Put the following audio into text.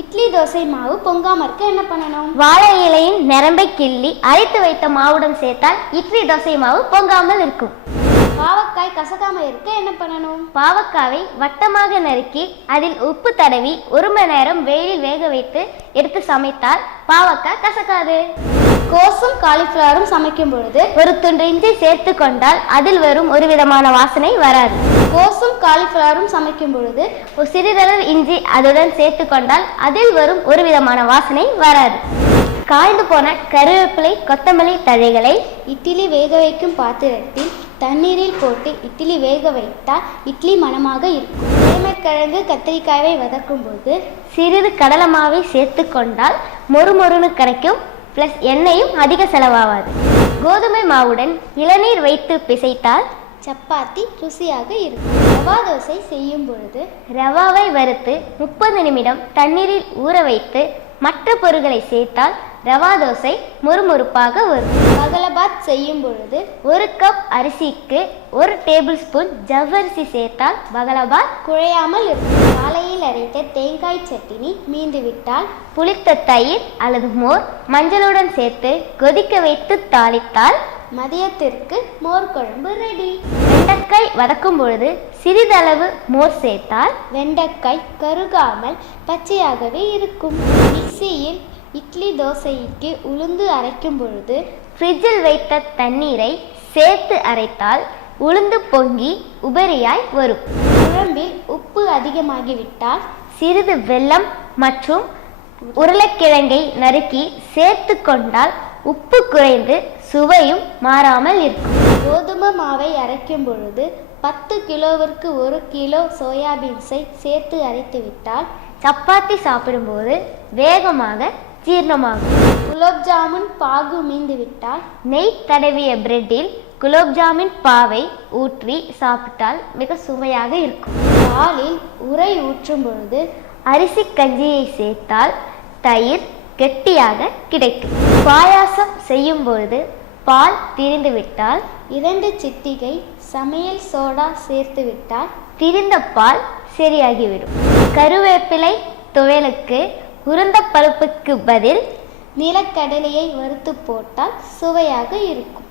இட்லி தோசை மாவு பொங்காம இருக்க என்ன பண்ணணும்? வாழை இலையின் நரம்பை கிள்ளி அரைத்து வைத்த மாவுடன் சேர்த்தால் இட்லி தோசை மாவு பொங்காமல் இருக்கும். பாவக்காய் கசக்காம இருக்க என்ன பண்ணணும்? பாவக்காவை வட்டமாக நறுக்கி அதில் உப்பு தடவி ஒரு மணி நேரம் வெயிலில் வேக வைத்து எடுத்து சமைத்தால் பாவக்காய் கசக்காது. கோஸும் காலிஃப்ளவரும் சமைக்கும் பொழுது ஒரு துண்டு இஞ்சி சேர்த்து கொண்டால் அதில் வரும் ஒரு விதமான வாசனை வராது. கோஸும் காலிஃப்ளவரும் சமைக்கும் பொழுது ஒரு சிறிதளவு இஞ்சி அதுடன் சேர்த்து கொண்டால் அதில் வரும் ஒரு விதமான வாசனை வராது. காய்ந்து போன கருவேப்பிலை கொத்தமல்லி தழைகளை இட்லி வேக வைக்கும் பாத்திரத்தில் தண்ணீரில் போட்டு இட்லி வேக வைத்தால் இட்லி மணமாக இருக்கும். சேமக்கிழங்கு கத்திரிக்காயை வதக்கும் போது சிறிது கடலை மாவை சேர்த்து கொண்டால் மொறுமொறுன்னு கிடைக்கும். ப்ளஸ் எண்ணெயும் அதிக செலவாகாது. கோதுமை மாவுடன் இளநீர் வைத்து பிசைத்தால் சப்பாத்தி ருசியாக இருக்கும். ரவா தோசை செய்யும் பொழுது ரவாவை வறுத்து முப்பது நிமிடம் தண்ணீரில் ஊற வைத்து மற்ற பொருட்களை சேர்த்தால் ரவா தோசை முறுமுறுப்பாக வரும். பகலபாத் செய்யும் பொழுது ஒரு கப் அரிசிக்கு ஒரு டேபிள் ஸ்பூன் ஜவ்வரிசி சேர்த்தால் பகலபாத் குழையாமல் இருக்கும். காலையில் அரைத்த தேங்காய் சட்டினி மீந்து விட்டால் புளித்த தயிர் அல்லது மோர் மஞ்சளுடன் சேர்த்து கொதிக்க வைத்து தாளித்தால் மதியத்திற்கு மோர் குழம்பு ரெடி வெண்டைக்காய் வதக்கும் பொழுது சிறிதளவு மோர் சேர்த்தால் வெண்டைக்காய் கருகாமல் பச்சையாகவே இருக்கும். மிக்சியில் இட்லி தோசைக்கு உளுந்து அரைக்கும் பொழுது ஃப்ரிட்ஜில் வைத்த தண்ணீரை சேர்த்து அரைத்தால் உளுந்து பொங்கி உபரியாய் வரும். குழம்பில் உப்பு அதிகமாகிவிட்டால் சிறிது வெல்லம் மற்றும் உருளைக்கிழங்கை நறுக்கி சேர்த்து கொண்டால் உப்பு குறைந்து சுவையும் மாறாமல் இருக்கும். கோதுமை மாவை அரைக்கும் பொழுது பத்து கிலோவிற்கு ஒரு கிலோ சோயாபீன்ஸை சேர்த்து அரைத்து விட்டால் சப்பாத்தி சாப்பிடும்போது வேகமாக ஜீரணமாகும். குலோப் ஜாமுன் பாகு மீந்து விட்டால் நெய் தடவிய பிரெட்டில் குலோப் ஜாமுன் பாவை ஊற்றி சாப்பிட்டால் மிக சுவையாக இருக்கும். பாலில் உரை ஊற்றும் பொழுது அரிசி கஞ்சியை சேர்த்தால் தயிர் கெட்டியாக கிடைக்கும். பாயாசம் செய்யும் பொழுது பால் திரிந்துவிட்டால் இரண்டு சிட்டிகை சமையல் சோடா சேர்த்துவிட்டால் திரிந்த பால் சரியாகிவிடும். கருவேப்பிலை துவையலுக்கு உருந்த பருப்புக்கு பதில் நிலக்கடலையை வறுத்து போட்டால் சுவையாக இருக்கும்.